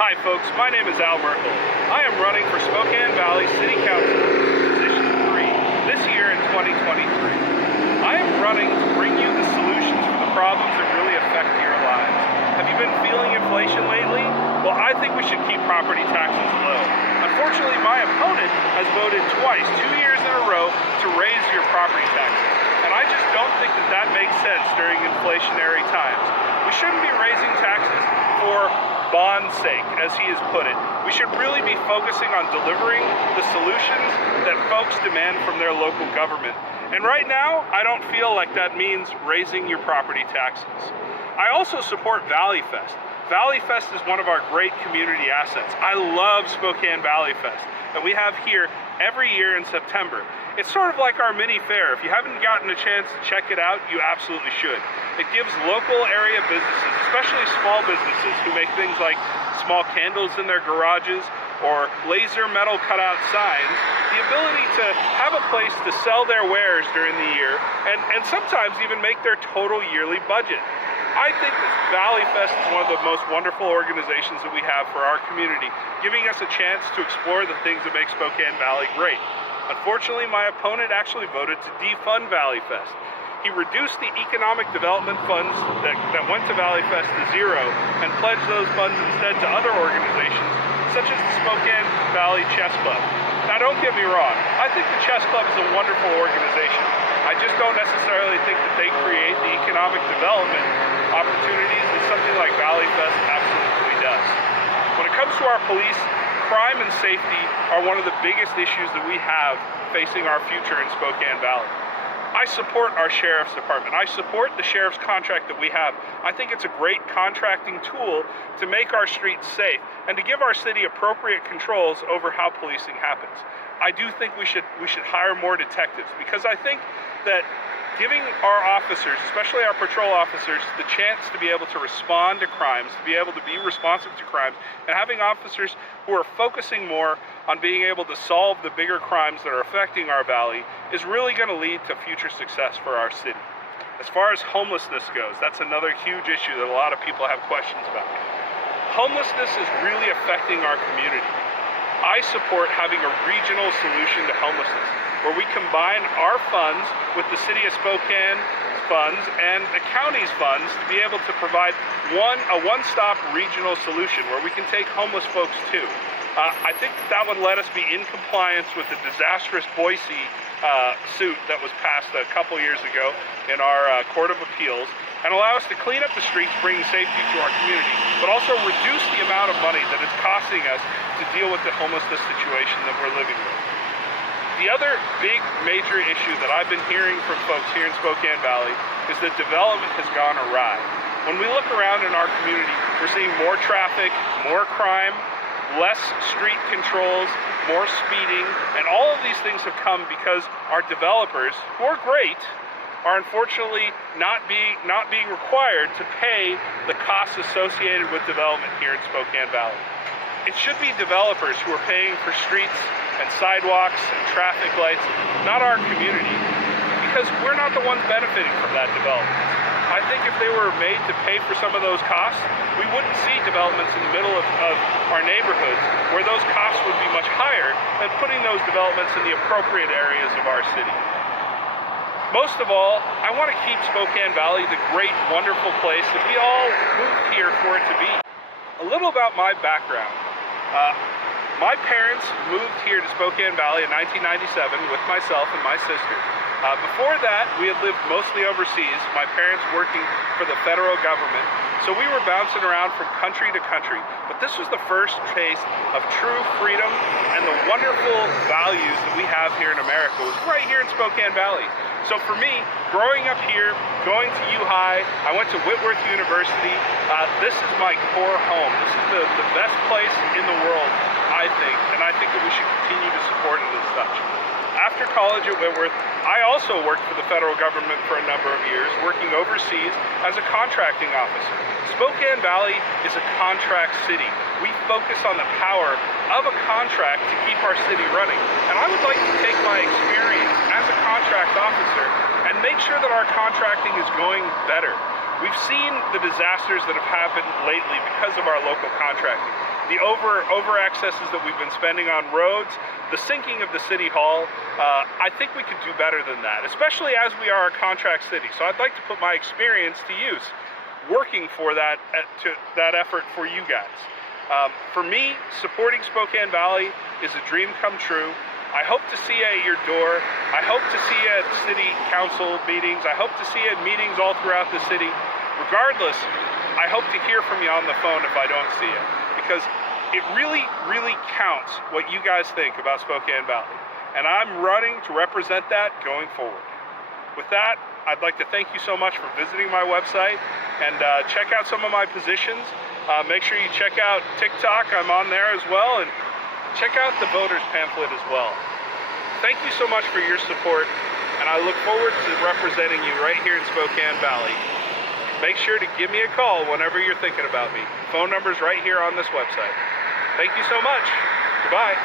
Hi folks, my name is Al Merkel. I am running for Spokane Valley City Council, position 3, this year in 2023. I am running to bring you the solutions for the problems that really affect your lives. Have you been feeling inflation lately? Well, I think we should keep property taxes low. Unfortunately, my opponent has voted twice, 2 years in a row, to raise your property taxes. And I just don't think that that makes sense during inflationary times. We shouldn't be raising taxes for bond's sake, as he has put it. We should really be focusing on delivering the solutions that folks demand from their local government. And right now, I don't feel like that means raising your property taxes. I also support Valleyfest. Valleyfest is one of our great community assets. I love Spokane Valleyfest, and we have here every year in September. It's sort of like our mini fair. If you haven't gotten a chance to check it out, you absolutely should. It gives local area businesses, especially small businesses who make things like small candles in their garages or laser metal cutout signs, the ability to have a place to sell their wares during the year and sometimes even make their total yearly budget. I think that Valleyfest is one of the most wonderful organizations that we have for our community, giving us a chance to explore the things that make Spokane Valley great. Unfortunately, my opponent actually voted to defund Valleyfest. He reduced the economic development funds that went to Valleyfest to zero and pledged those funds instead to other organizations, such as the Spokane Valley Chess Club. Now, don't get me wrong, I think the Chess Club is a wonderful organization. I just don't necessarily think that they create the economic development opportunities that something like Valleyfest absolutely does. When it comes to our police, crime and safety are one of the biggest issues that we have facing our future in Spokane Valley. I support our sheriff's department. I support the sheriff's contract that we have. I think it's a great contracting tool to make our streets safe and to give our city appropriate controls over how policing happens. I do think we should hire more detectives, because I think that giving our officers, especially our patrol officers, the chance to be able to respond to crimes, to be able to be responsive to crimes, and having officers who are focusing more on being able to solve the bigger crimes that are affecting our valley is really going to lead to future success for our city. As far as homelessness goes, that's another huge issue that a lot of people have questions about. Homelessness is really affecting our community. I support having a regional solution to homelessness, where we combine our funds with the City of Spokane funds and the county's funds to be able to provide a one-stop regional solution where we can take homeless folks too. I think that would let us be in compliance with the disastrous Boise suit that was passed a couple years ago in our Court of Appeals, and allow us to clean up the streets, bringing safety to our community, but also reduce the amount of money that it's costing us to deal with the homelessness situation that we're living with. The other big major issue that I've been hearing from folks here in Spokane Valley is that development has gone awry. When we look around in our community, we're seeing more traffic, more crime, less street controls, more speeding, and all of these things have come because our developers, who are great, are unfortunately not being required to pay the costs associated with development here in Spokane Valley. It should be developers who are paying for streets and sidewalks and traffic lights, not our community, because we're not the ones benefiting from that development. I think if they were made to pay for some of those costs, we wouldn't see developments in the middle of our neighborhoods where those costs would be much higher than putting those developments in the appropriate areas of our city. Most of all, I want to keep Spokane Valley the great, wonderful place that we all moved here for it to be. A little about my background. My parents moved here to Spokane Valley in 1997 with myself and my sister. Before that, we had lived mostly overseas, my parents working for the federal government, so we were bouncing around from country to country. But this was the first taste of true freedom, and the wonderful values that we have here in America was right here in Spokane Valley. So for me, growing up here, going to U-High, I went to Whitworth University. This is my core home. This is the best place in the world, I think, and I think that we should continue to support it as such. After college at Whitworth, I also worked for the federal government for a number of years, working overseas as a contracting officer. Spokane Valley is a contract city. We focus on the power of a contract to keep our city running. And I would like to take my experience as a contract officer and make sure that our contracting is going better. We've seen the disasters that have happened lately because of our local contracting. the over accesses that we've been spending on roads, the sinking of the city hall. I think we could do better than that, especially as we are a contract city. So I'd like to put my experience to use, working for that effort for you guys. For me, supporting Spokane Valley is a dream come true. I hope to see you at your door. I hope to see you at city council meetings. I hope to see you at meetings all throughout the city. Regardless, I hope to hear from you on the phone if I don't see you, because it really, really counts what you guys think about Spokane Valley. And I'm running to represent that going forward. With that, I'd like to thank you so much for visiting my website, and check out some of my positions. Make sure you check out TikTok. I'm on there as well, and check out the voters pamphlet as well. Thank you so much for your support, and I look forward to representing you right here in Spokane Valley. Make sure to give me a call whenever you're thinking about me. Phone number's right here on this website. Thank you so much. Goodbye.